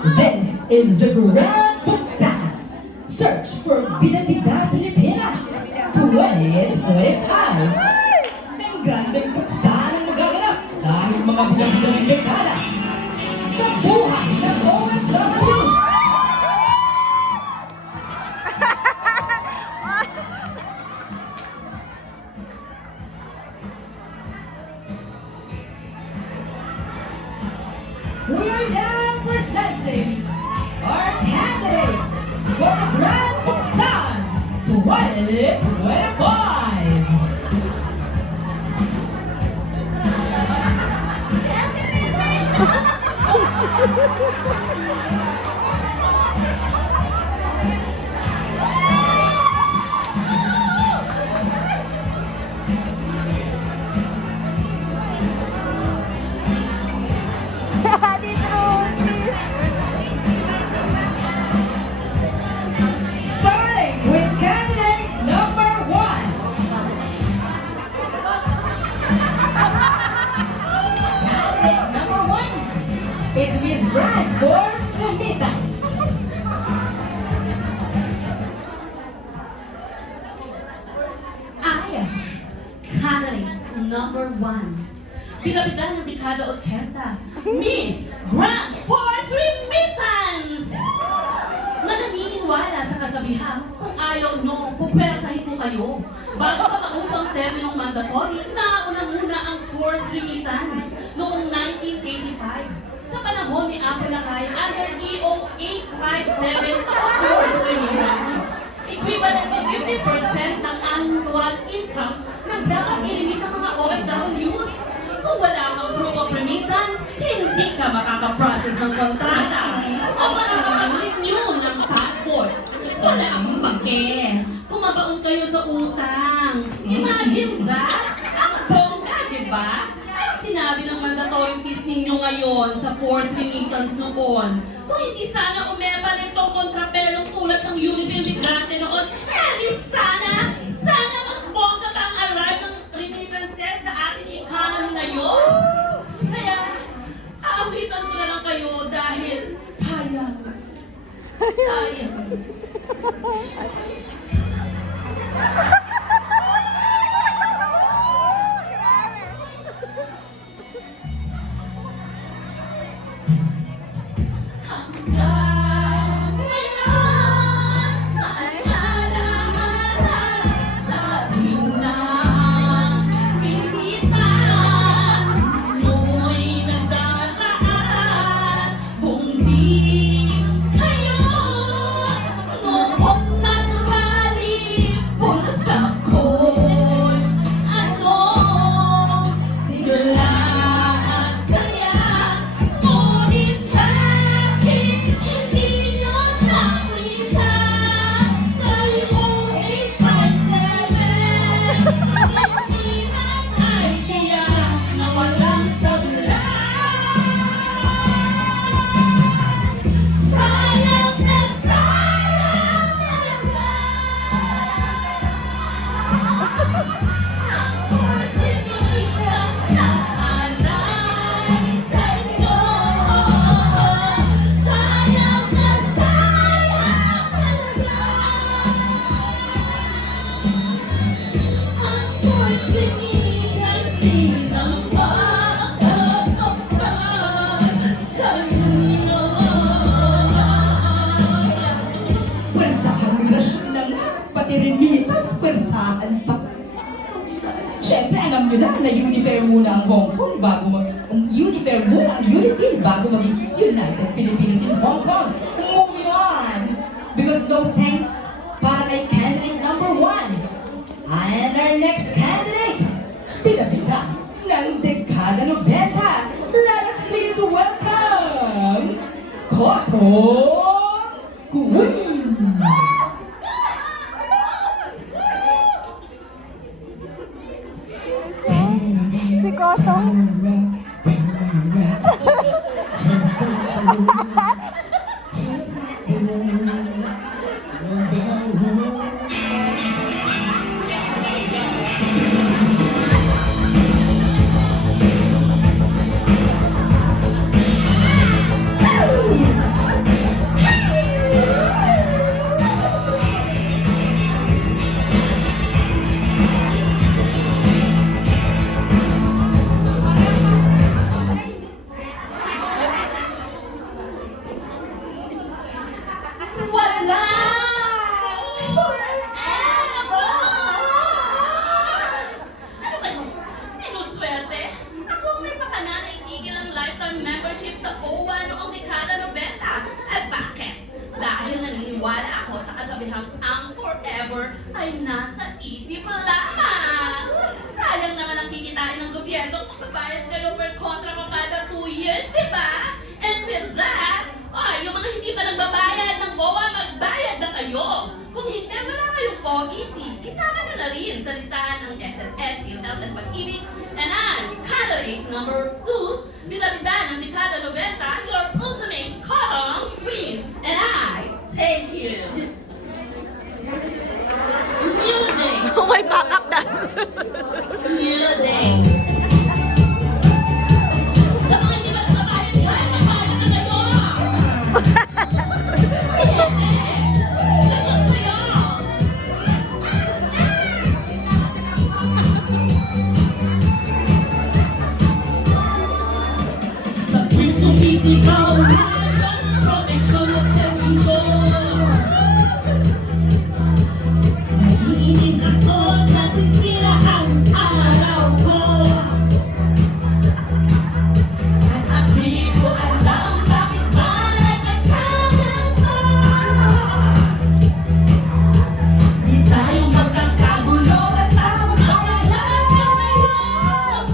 This is the Grand Pagsan. Search for Bida-Bida Pilipinas 2025. Ang grandeng pagsan ang magaganap dahil mga bida-bida ng dekada sa buhay ng OFW. We are now presenting our candidates for the Grand Pagsan 2025. Starting with candidate number 1. Candidate number 1 is Miss Brad for Remittance. I, candidate number 1, bida-bida ng dekada 80, Miss Grand Force Remittance! Na naniniwala sa kasabihan, kung ayaw nyo, pupwersahin ko kayo. Bago pa mauso ang terminong mandatory, nauna muna ang force remittance noong 1985. Sa panahon ni Apple Lakay, under EO 857 force remittance. Equivalent to 50% ng annual income na dapat i-remit ng mga OFWs. Kung wala kang proof of remittance, hindi ka makakaprocess ng kontrata o makakapag-renew ng passport. Wala akong pake. Kumabaon kayo sa utang. Imagine ba? Ang bongga, di ba? Anong sinabi ng mandatory fees ninyo ngayon sa force remittance noon? Kung hindi sana umeba nitong kontrapelong tulad ng Unifil Migrante noon, di sana mas bongga pa ang arrive ng remittances sa ating economy ngayon. Kaya, aawitan ko na lang kayo dahil sayang. Sayang. Hanggang ngayon, maalala sa ng remittance, mo'y nagdaraan. Kung di kayo noong nagrali, pulsa ko'y anong sigla at saya. Ngunit bakit hindi nyo nakita sa iyong 857? Pilipinas ay tiyak na walang sabla. Sayang na sayang talaga ang force remittance na alay sa inyo. Sayang na sayang talaga ang force remittance di na makakapag sa inyo. Pwersahan migrasyon na nga, pati remittance, pwersahan pa. Siyempre, alam nyo na Unifair muna ang Hong Kong bago Unifair muna ang Unifil bago maging United Philippines in Hong Kong. Moving on! Because no thanks para kay candidate number 1. And our next candidate, bida-bida ng dekada 90. Let us please welcome Cotton Queen! Si Cotton. kasabihang ang forever ay nasa isip lamang. Sayang naman ang kikitain ng gobyerno kung magbabayad kayo per kontrako kada 2 years, di ba? And with that, yung mga hindi pa nagbabayad ng GOA, magbayad na kayo. Kung hindi, wala kayong OEC. Isama nyo na rin sa listahan ng SSS, PhilHealth at Pag-ibig. And I'm candidate number 2, bida-bida ng dekada 90, your ultimate cotton queen. And I thank you. Music. Oh my backup dance. Music. Sa mga hindi ba nagbabayad dyan, magbayad na kayo. Sagot kayo. Sa pusong isigaw, wala ng proteksyon at servisyo. Naiinis ako, nasisira ang araw ko. At di ko alam bakit ba nagkakaganto. Di tayo magkakagulo basta magalan ka ngayon.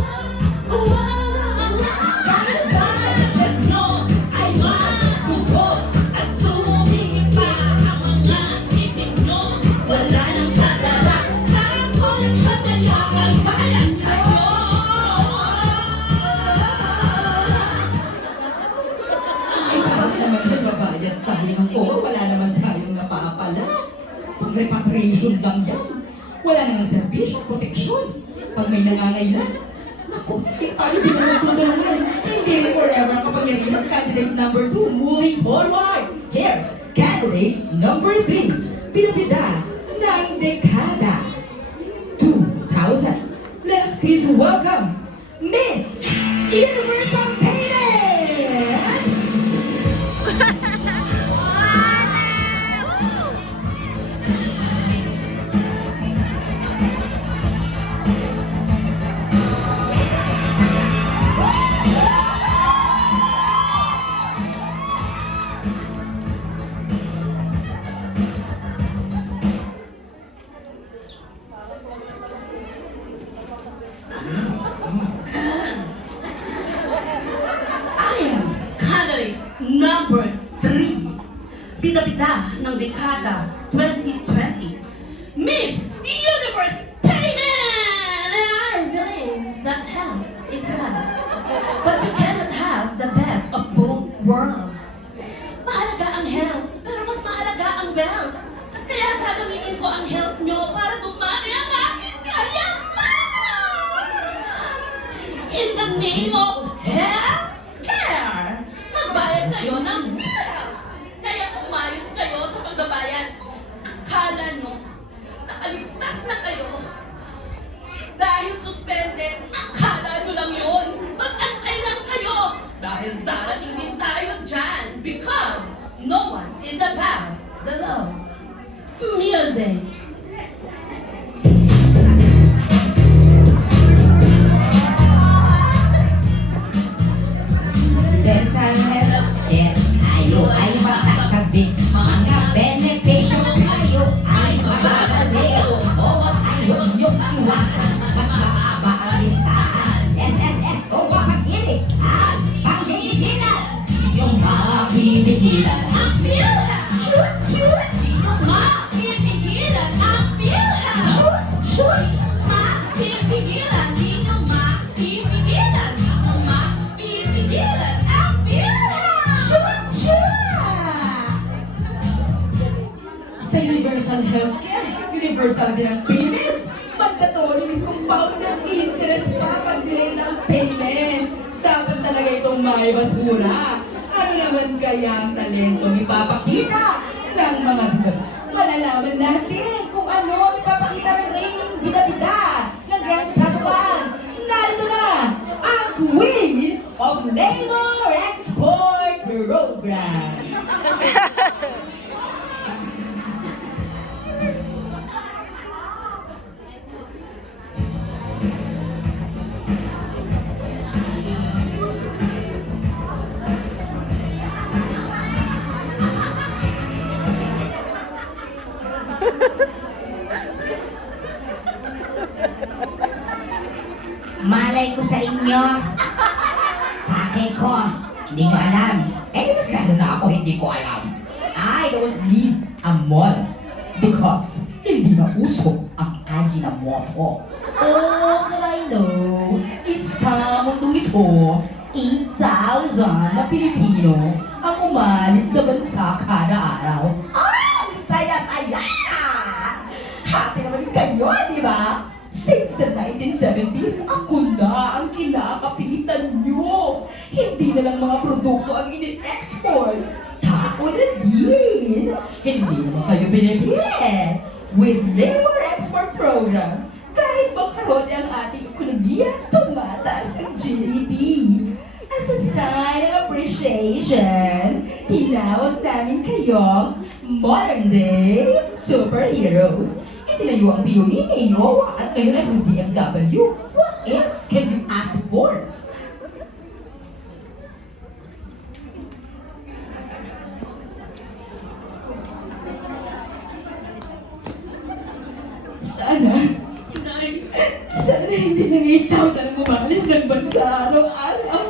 Kahit ba dyan nyo ay madugo at sumipa ang mga titig nyo. Wala nang sasara sa koleksyon nila, magbayad kayo. Ay, bakit naman nagbabayad tayo ng GOA? Wala naman tayong napapala. Pang-repatriation lang yan. Wala nang serbisyo, proteksyon. Pag may nangangailan, naku, tayo din ang magtutulungan. Hindi rin forever ang kapangyarihan. Candidate number 2, moving forward. Here's candidate number 3, bida-bida ng dekada 2000. Let's please welcome Miss Universal Payment! I am candidate number 3, bida-bida ng dekada 2020, Miss Universe Payment! And I believe that health is wealth, but you cannot have the best of both worlds. Mahalaga ang health, pero mas mahalaga ang wealth. Kaya gagamitin ko ang health nyo para dumami ang aking kayamanan! In the name of health care, magbayad kayo ng bill. Kaya umayos kayo sa pagbabayad. Akala nyo, nakaligtas na kayo. Dahil suspended, akala nyo lang yun. Mag-antay lang kayo. Dahil darating din tayo dyan. Because no one is above the law. Music. Universal Healthcare, tayo ay masasabis. Mga benepisyo kayo ay mababaliw. O ayaw niyong iwasan, mas maaba ang listahan. SSS o Pag-ibig at Panghihigilan. Yung mapipigilan ang PhilHealth. Shoot, shoot! Yung mapipigilan ang PhilHealth. Shoot, shoot! Mapipigilan, di nyo mapipigilan. Yung mapipigilan ang PhilHealth. Shoot, shoot! Sa Universal Healthcare, universal din ang payment. Mandatory with compounded interest pa pag delay ng payment. Dapat talaga itong may basura. Ano naman kaya ang talentong ipapakita ng mga bidab? Malalaman natin kung ano ang ipapakita ng reigning bida-bida ng Grand Zacapan. Narito na ang Queen of Labor Export Program. nyo? Pakay ko. Hindi nyo alam. Eh, di mas lalo na ako hindi ko alam. I don't need a model because hindi na uso ang Ajinomoto. All that I know is sa mundong ito, 8,000 na Pilipino ang umalis sa bansa kada araw. Ah! Saya-saya! Happy naman kayo, di ba? Since the 1970s, ako na ang kinakapitan nyo. Hindi na lang mga produkto ang ini-export. Tao na din. Hindi naman kayo pinipili. With Labor Export Program, kahit magkaroon ang ating ekonomiya, tumataas ang GDP. As a sign of appreciation, tinawag namin kayong modern day superheroes. Itinayo ang Pinoy ni Yowa at ngayon ay may DMW. What else can you ask for? Sana hindi lang 8,000 ang umalis ng bansa araw-araw.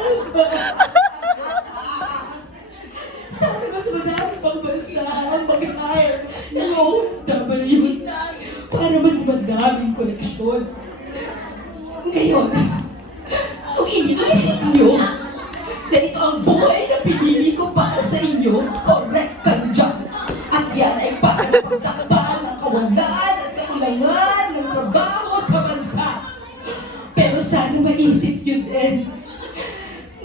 Sana mas madami pang bansa ang mag-hire ng OFWs para mas madaming koleksyon. Ngayon, kung iniisip nyo na ito ang buhay na pinili ko para sa inyo, correct kayo dyan. At yan ay para pagtakpan ang kawalan at kakulangan ng trabaho sa bansa. Pero sana maisip nyo din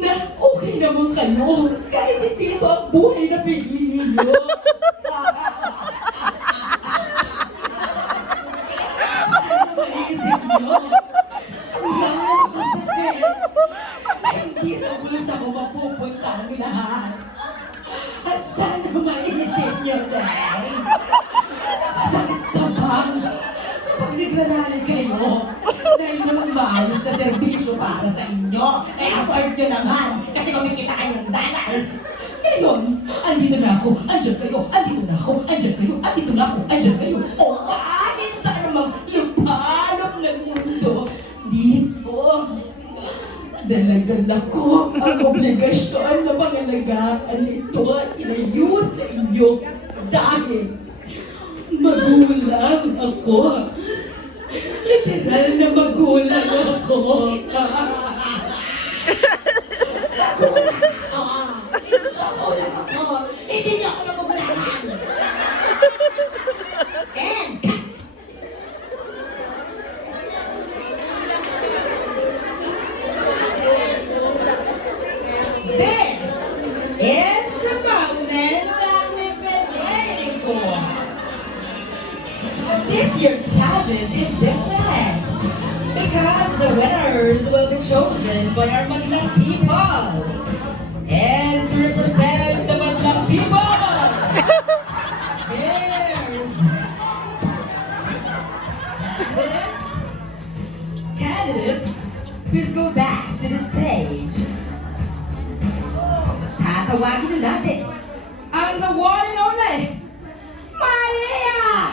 na okay naman kayo kahit hindi ito ang buhay na pinili nyo. Sana maisip nyo gaano kasakit na hindi sa bulsa ko mapupunta ang lahat. At sana maisip nyo din na masakit sa bank kapag nagrarali kayo dahil walang maayos na serbisyo para sa inyo. Eh, afford nyo naman kasi kumikita kayo ng dollars. Ngayon, andito na ako, andyan kayo, andito na ako, andyan kayo, andito na ako, andyan kayo. O kahit sa namang lupalong ng mundo, dito, dalagal ako ang obligasyon na pangalagaan ito at inayo sa inyo dahil magulang ako. Literal na magulang ako. Magulang ako. Hindi niyo ako magugulangan. And cut. This is the moment that we've been waiting for. This year's pageant is different because the winners will be chosen by our Madlang people. And to represent the Madlang people, here's candidates. Please go back to the stage. Tatawagin na natin ang the one and only Maria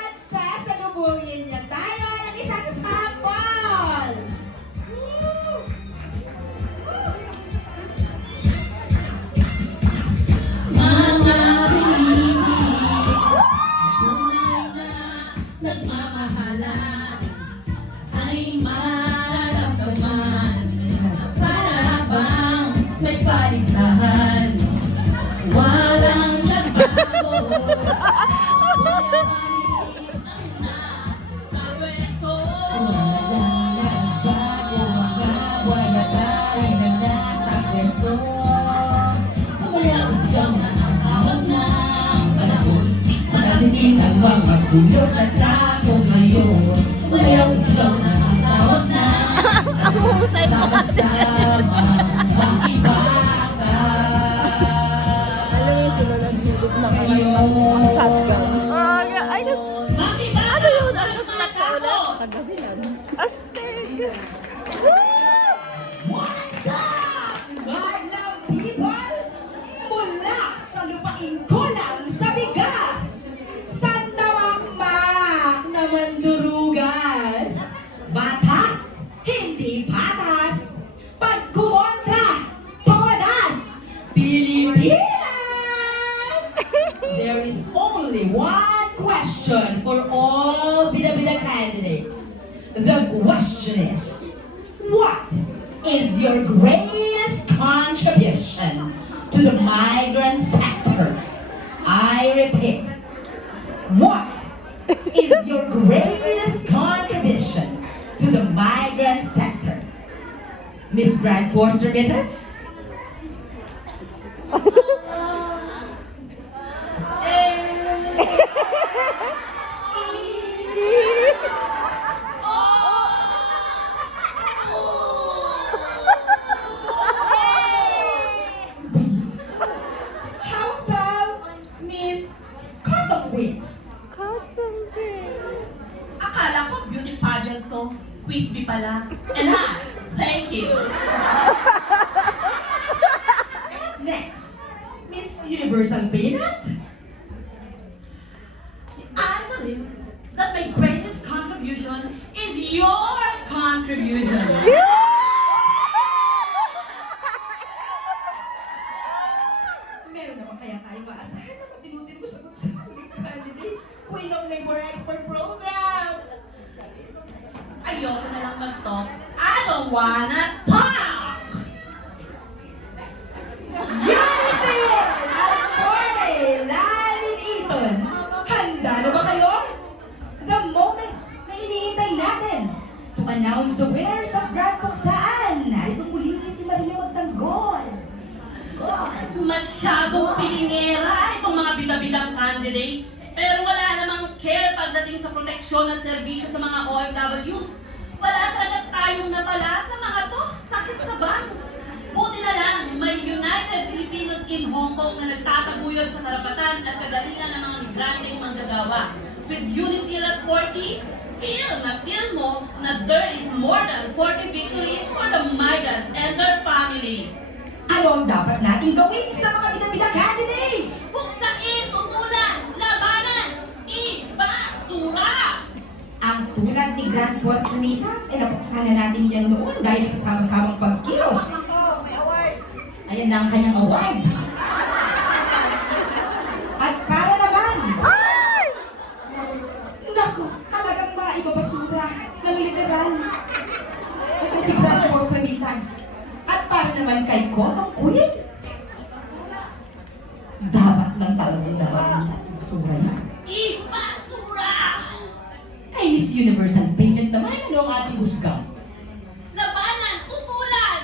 at sasalubungin niya tayo ng isang sample. Mga pinilig, tunay na nagmamahalan, ay mararamdaman para bang may paligsahan. Walang nagbago, sa kwento. Wala tayo na nasa pwesto. Kaya sigaw na ang tawag ng panahon. Marating ang mga pulot at ako ngayon. Kaya sigaw na ang tawag ng Husay mo kasi. Sama-sama makibaka. Alam mo yung sinalang hilip ng ang shotgun. Ay, ano yun? Ano sa ka ulit? Kagabi yan. Astig! What's up, Madlang people? Mula sa lupain kulang sa bigas, The question is, what is your greatest contribution to the migrant sector? I repeat, what is your greatest contribution to the migrant sector? Miss Grant Force Remittance? How about Miss Cotton Queen? Akala ko beauty pageant to. Quiz bee pala. And hi, thank you. Next, Miss Universal Peanut? I believe that my greatest contribution is your contribution. Meron naman kaya tayo maasahan na matinutin mo sagot sa aming candidate, Queen of Labor Expert Program! Ayoko na lang mag-talk. I don't wanna talk! Unity! At 40 live in Eton! Handa na ba kayo? The moment na iniintay natin to announce the winners of Grand Puksaan. Narito muli si Maria Magtanggol. God. Masyadong pilingera itong mga bida-bidang candidates. Pero wala namang care pagdating sa proteksyon at serbisyo sa mga OFWs. Wala talaga tayong napala sa mga to. Sakit sa bangs. Buti na lang, may United Filipinos in Hong Kong na nagtataguyod sa karapatan at kagalingan ng mga migranteng manggagawa. With Unifil at 40, feel mo na there is more than 40 victories for the migrants and their families. Ano ang dapat natin gawin sa mga bida-bida candidates? Buksain, tutulan, labanan, ibasura! Ang tulad ni Grand Force Remittance, napuksan na natin yan noon dahil sa sama-samang pagkilos. Ayan na ang kanyang award. At para naman, naku, talagang maibabasura ng literal. Ito si Grand Force Remittance. At para naman kay Cotton Queen, dapat lang talagang naman basura niya. Ibasura! Kay Miss Universal Payment naman, ano ang ating husga? Labanan, tutulan!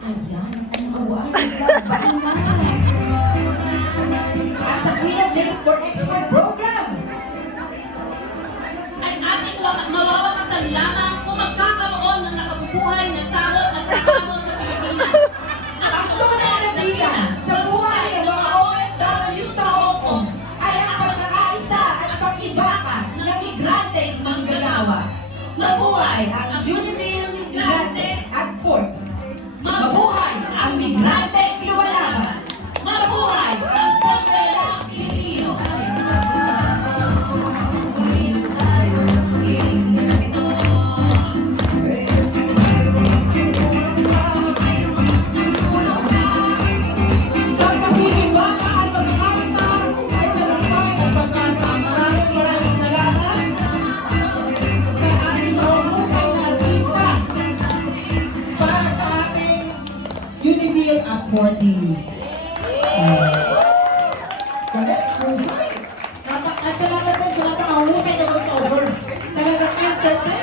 Ayan, ang award. Baka naman. At sa Queen of Labor Expert Program, Ay ating mawawakasan lamang kung magkakaroon ng nakabubuhay na sahod at trabaho sa Pilipinas. At ang tunay na bida sa buhay ng mga OFW sa Hong Kong ay ang pagkakaisa at pag-ibaka ng migrante manggagawa. Mabuhay ang Unifil Migrante at Port. Mabuhay ang migrante lumalaban. Mabuhay ang sambayalang Pilipino. Sa paghihiwala at pagkakasa ay talumpay at pagkasa. Maraming salamat sa ating mahusay na artista para sa ating Univille at 40. Correct, husay. Salamat din sa napakahusay na voiceover. Talagang entertain.